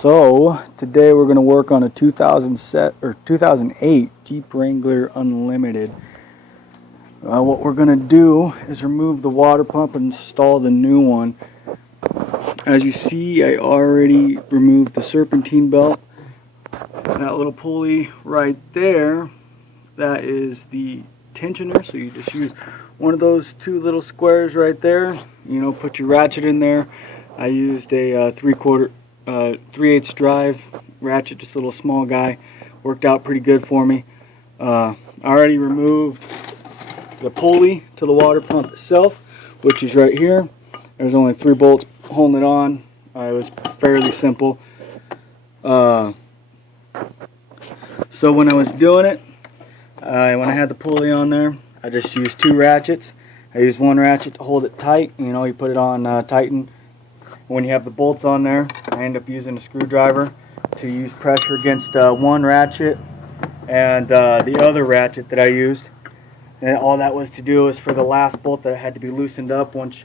So today we're going to work on a 2008 Jeep Wrangler Unlimited. What we're going to do is remove the water pump and install the new one. As you see, I already removed the serpentine belt. That little pulley right there, that is the tensioner. So you just use one of those two little squares right there. You know, put your ratchet in there. I used a 3/8 drive ratchet, just a little small guy. Worked out pretty good for me. I already removed the pulley to the water pump itself, which is right here. There's only 3 bolts holding it on. It was fairly simple. So when I was doing it, when I had the pulley on there, I just used 2 ratchets. I used 1 ratchet to hold it tight. You know, you put it on tighten. When you have the bolts on there, I end up using a screwdriver to use pressure against 1 ratchet and the other ratchet that I used. And all that was to do was for the last bolt that had to be loosened up. Once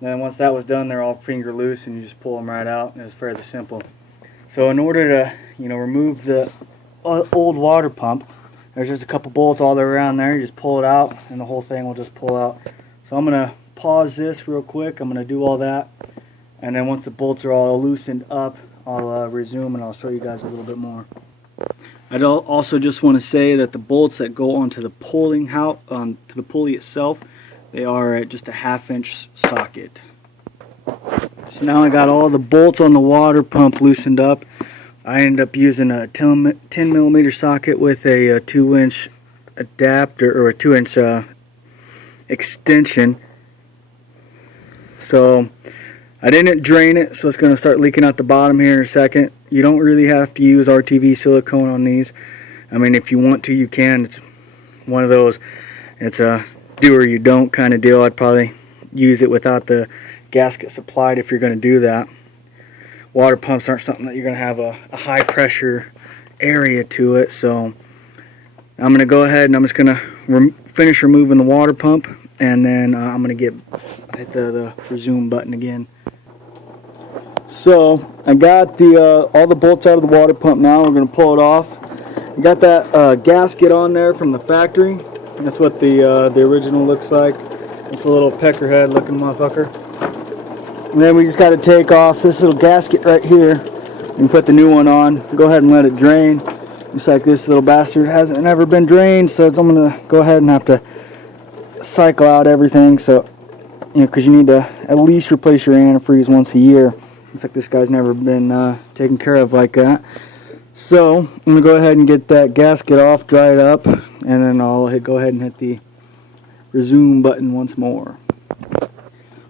that was done, they're all finger loose, and you just pull them right out. And it's fairly simple. So in order to, remove the old water pump, there's just a couple bolts all around there. You just pull it out, and the whole thing will just pull out. So I'm gonna pause this real quick. I'm gonna do all that. And then once the bolts are all loosened up, I'll resume and I'll show you guys a little bit more. I'd also just want to say that the bolts that go onto the pulley itself, they are at just a 1/2 inch socket. So now I got all the bolts on the water pump loosened up. I ended up using a 10mm socket with a 2-inch adapter, or a 2-inch extension. So I didn't drain it, so it's going to start leaking out the bottom here in a second. You don't really have to use RTV silicone on these. I mean, if you want to, you can. It's one of those, it's a do or you don't kind of deal. I'd probably use it without the gasket supplied if you're going to do that. Water pumps aren't something that you're going to have a high pressure area to it, so I'm going to go ahead and I'm just going to finish removing the water pump, and then I'm going to hit the resume button again. So I got all the bolts out of the water pump now. We're going to pull it off. I got that gasket on there from the factory. That's what the original looks like. It's a little peckerhead looking motherfucker. And then we just got to take off this little gasket right here and put the new one on. Go ahead and let it drain. Looks like this little bastard hasn't never been drained, so I'm going to go ahead and have to cycle out everything. So, because you need to at least replace your antifreeze once a year. Looks like this guy's never been taken care of like that. So I'm going to go ahead and get that gasket off, dry it up, and then I'll go ahead and hit the resume button once more.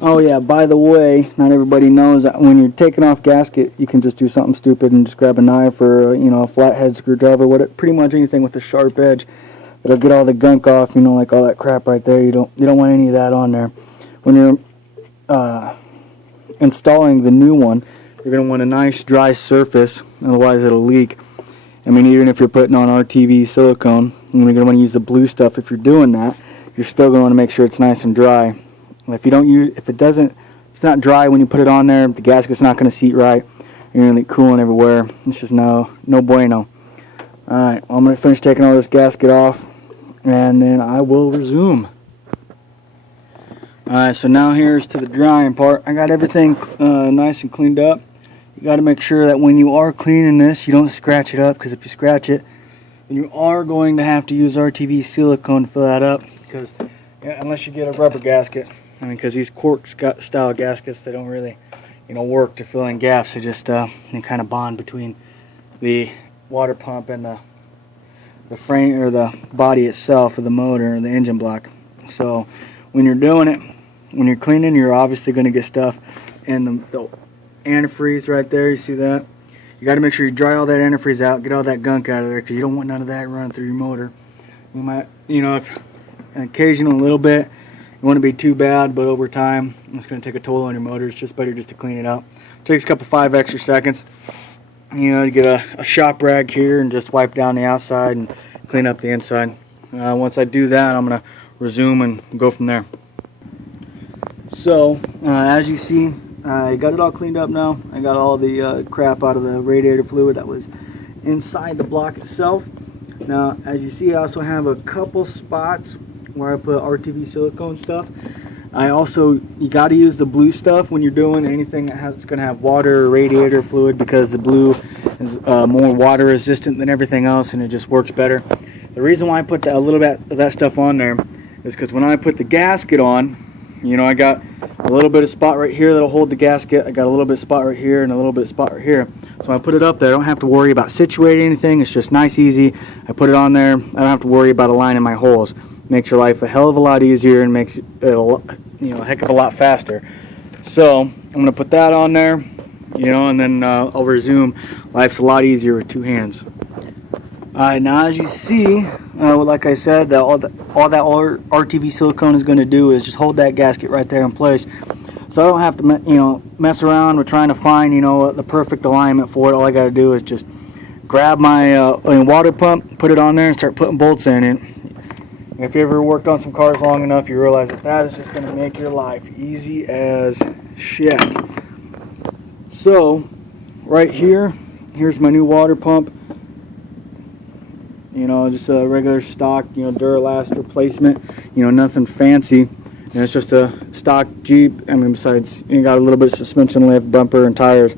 Oh yeah, by the way, not everybody knows that when you're taking off gasket, you can just do something stupid and just grab a knife or a flathead screwdriver, pretty much anything with a sharp edge that'll get all the gunk off. Like all that crap right there. You don't want any of that on there. When you're installing the new one, you're going to want a nice dry surface, otherwise it'll leak. I mean, even if you're putting on RTV silicone, you're going to want to use the blue stuff. If you're doing that, you're still going to want to make sure it's nice and dry. If it's not dry when you put it on there, the gasket's not going to seat right. You're going to leak coolant everywhere. It's just no bueno. Alright, I'm going to finish taking all this gasket off, and then I will resume. Alright, so now here's to the drying part. I got everything nice and cleaned up. You got to make sure that when you are cleaning this, you don't scratch it up, because if you scratch it, then you are going to have to use RTV silicone to fill that up, because unless you get a rubber gasket. I mean, because these cork style gaskets, they don't really work to fill in gaps. They just they kind of bond between the water pump and the frame, or the body itself, or the motor, or the engine block. So when you're doing it, when you're cleaning, you're obviously going to get stuff in the antifreeze right there. You see that? You got to make sure you dry all that antifreeze out, get all that gunk out of there, because you don't want none of that running through your motor. You might, if occasionally a little bit, you want to be too bad, but over time it's going to take a toll on your motor. It's just better just to clean it out. It takes a couple 5 extra seconds. To get a shop rag here and just wipe down the outside and clean up the inside. Once I do that, I'm going to resume and go from there. So as you see, I got it all cleaned up now. I got all the crap out of the radiator fluid that was inside the block itself. Now, as you see, I also have a couple spots where I put RTV silicone stuff. You got to use the blue stuff when you're doing anything that's going to have water or radiator fluid, because the blue is more water resistant than everything else, and it just works better. The reason why I put a little bit of that stuff on there is because when I put the gasket on, you know, I got a little bit of spot right here that'll hold the gasket. I got a little bit of spot right here and a little bit of spot right here. So when I put it up there, I don't have to worry about situating anything. It's just nice, easy. I put it on there. I don't have to worry about aligning my holes. Makes your life a hell of a lot easier and makes it a heck of a lot faster. So I'm going to put that on there, you know, and then I'll resume. Life's a lot easier with two hands. Alright, now as you see, like I said, all that RTV silicone is going to do is just hold that gasket right there in place. So I don't have to, mess around with trying to find, the perfect alignment for it. All I got to do is just grab my water pump, put it on there, and start putting bolts in it. If you ever worked on some cars long enough, you realize that is just going to make your life easy as shit. So, right here, here's my new water pump. Just a regular stock, Duralast replacement. Nothing fancy. And it's just a stock Jeep. I mean, besides, you got a little bit of suspension lift, bumper, and tires.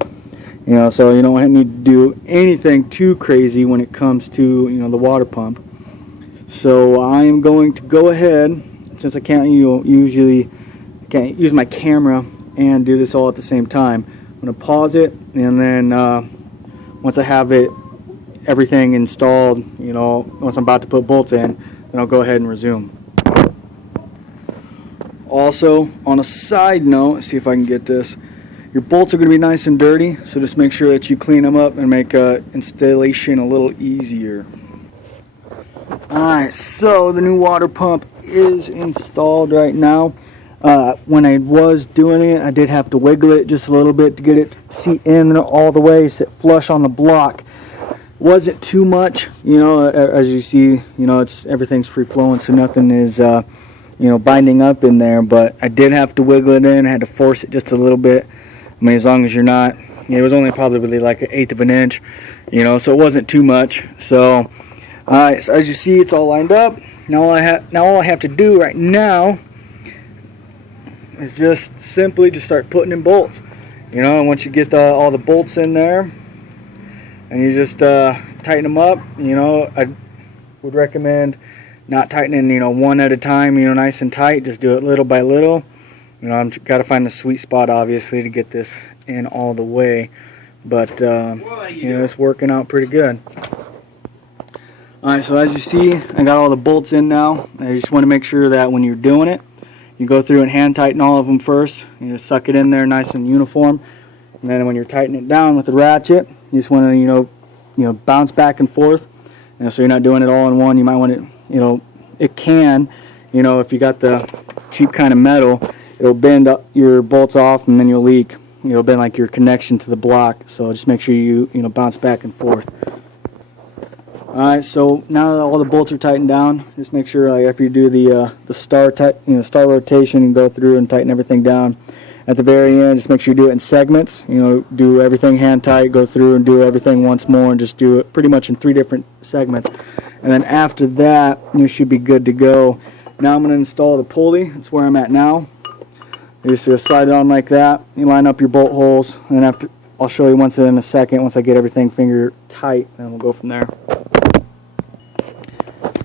So you don't need to do anything too crazy when it comes to, the water pump. So I am going to go ahead, since I can't use my camera and do this all at the same time. I'm going to pause it, and then once I have everything installed, once I'm about to put bolts in, then I'll go ahead and resume. Also, on a side note, let's see if I can get this. Your bolts are going to be nice and dirty, so just make sure that you clean them up and make installation a little easier. Alright, so the new water pump is installed right now. When I was doing it, I did have to wiggle it just a little bit to get it to seat in all the way, sit flush on the block. Wasn't too much, as you see, everything's free flowing, so nothing is, binding up in there. But I did have to wiggle it in. I had to force it just a little bit. I mean, as long as you're not, it was only probably like 1/8 of an inch, so it wasn't too much. So, alright, so as you see, it's all lined up. Now all I have to do right now is just simply start putting in bolts. And once you get all the bolts in there, and you just tighten them up, I would recommend not tightening, one at a time, nice and tight. Just do it little by little. I've got to find the sweet spot, obviously, to get this in all the way. But, it's working out pretty good. Alright, so as you see, I got all the bolts in now. I just want to make sure that when you're doing it, you go through and hand tighten all of them first. You just suck it in there nice and uniform. And then when you're tightening it down with the ratchet, you just want to, bounce back and forth. So you're not doing it all in one. You might want to, it can, if you got the cheap kind of metal, it'll bend up your bolts off and then you'll leak. It'll bend like your connection to the block. So just make sure you, bounce back and forth. Alright, so now that all the bolts are tightened down, just make sure after you do the star rotation, and go through and tighten everything down. At the very end, just make sure you do it in segments. Do everything hand tight, go through and do everything once more, and just do it pretty much in 3 different segments. And then after that, you should be good to go. Now I'm going to install the pulley. That's where I'm at now. You just slide it on like that. You line up your bolt holes, and after I'll show you in a second once I get everything finger tight, and we'll go from there.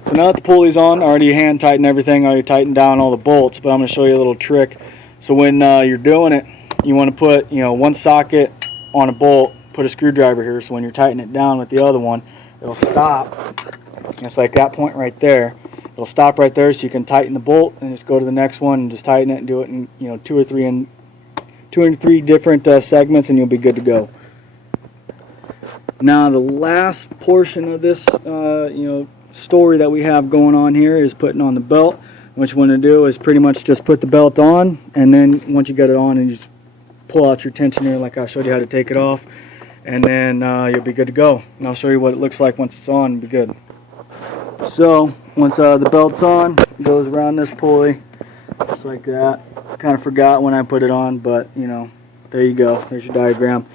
So now that the pulley's on, I already hand tightened everything, I already tightened down all the bolts, but I'm going to show you a little trick. So when you're doing it, you want to put one socket on a bolt, put a screwdriver here, so when you're tightening it down with the other one, it'll stop. It's like that point right there. It'll stop right there, so you can tighten the bolt and just go to the next one and just tighten it and do it in 2 or 3 different segments, and you'll be good to go. Now the last portion of this story that we have going on here is putting on the belt. What you want to do is pretty much just put the belt on, and then once you get it on, and you just pull out your tensioner like I showed you how to take it off, and then you'll be good to go. And I'll show you what it looks like once it's on and be good. So once the belt's on, it goes around this pulley just like that. Kind of forgot when I put it on, but there you go. There's your diagram.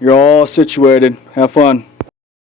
You're all situated. Have fun.